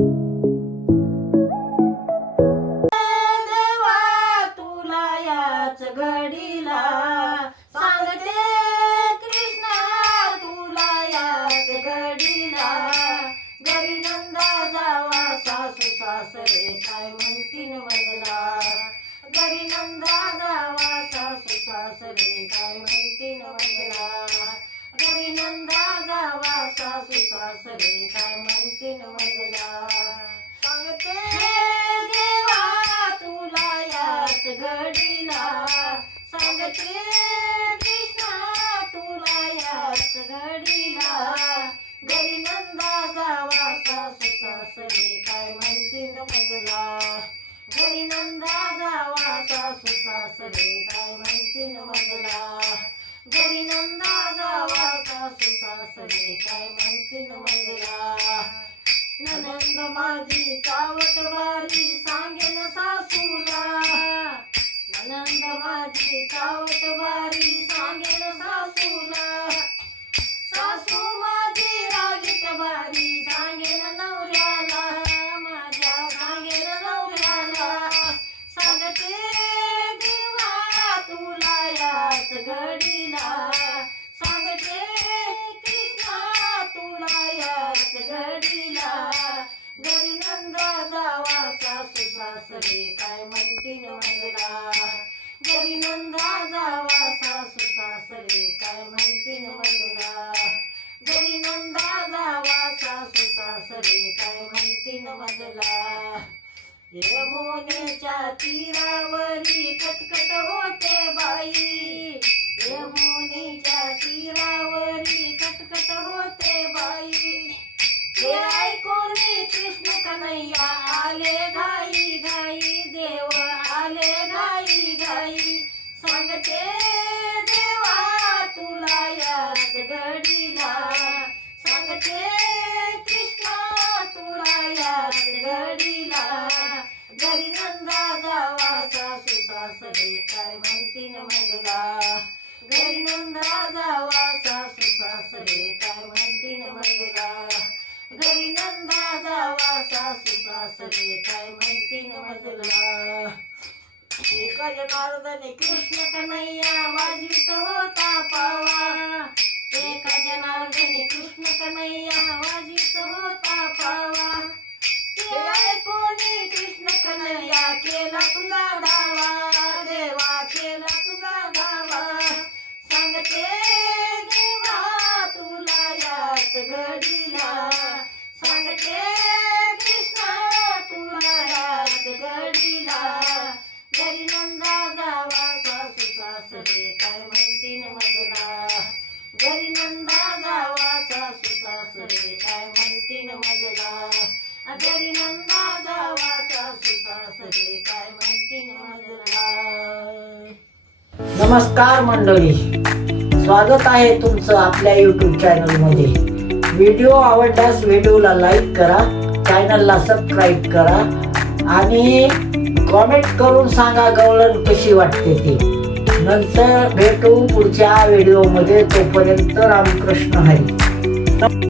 देवा सासरे काय सांगते. देवा तुला याच घडीला. सांगते कृष्णा तुला याच घडीला. घरी नंदा जावा सासू सासरे काय म्हणतील मजला घरी नंदा जावा सासू सासरे काय म्हणतील मजला घरी नंदा जावा सासरे काय म्हणतील मजला ननंद माझी चावट वारी सांगेन सासूला. ननंद माझी चावट सासू सासरे काय म्हणतील मला घरी नंदा जावा सासू सासरे काय म्हणतील मला घरी नंदा जावा सासू सासरे काय म्हणतील मला यमुनेच्या तीरावरी कटकट होते बाई. यमुनेच्या तीरावरी कटकट होते बाई. ते ऐकून कृष्ण कन्हैया आले घाई घाई देव आले घाई घाई. सांगते देवा तुला याच घडीला. सांगते कृष्णा तुला याच घडीला. घरी नंदा जावा सासू सासरे काय म्हणतीन मजला घरी नंदा जावा सासू सासरे काय म्हणतीन मजला घरी जावा सासू सासरे काय म्हणती नजला एका जनार्दने कृष्ण कन्हैया वाजवित होता पावा. एका जनार्दने कृष्ण कन्हैया वाजवित होता पावा. ते ऐकून कृष्ण कन्हैया केला तुला धावा. देवा केला तुला धावा. सांगते देवा तुला याच घडीला. सांगते घरी नंदा जावा सासू सासरे काय म्हणतीन मजला? घरी नंदा जावा सासू सासरे काय म्हणतीन मजला? नमस्कार मंडळी स्वागत आहे तुमचं आपल्या युट्यूब चॅनलमध्ये व्हिडिओ आवडल्यास व्हिडिओला लाईक करा चॅनलला सबस्क्राईब करा आणि कॉमेंट करून सांगा गवळण कशी वाटते ती. नंतर भेटू पुढच्या व्हिडिओमध्ये तोपर्यंत रामकृष्ण हरी.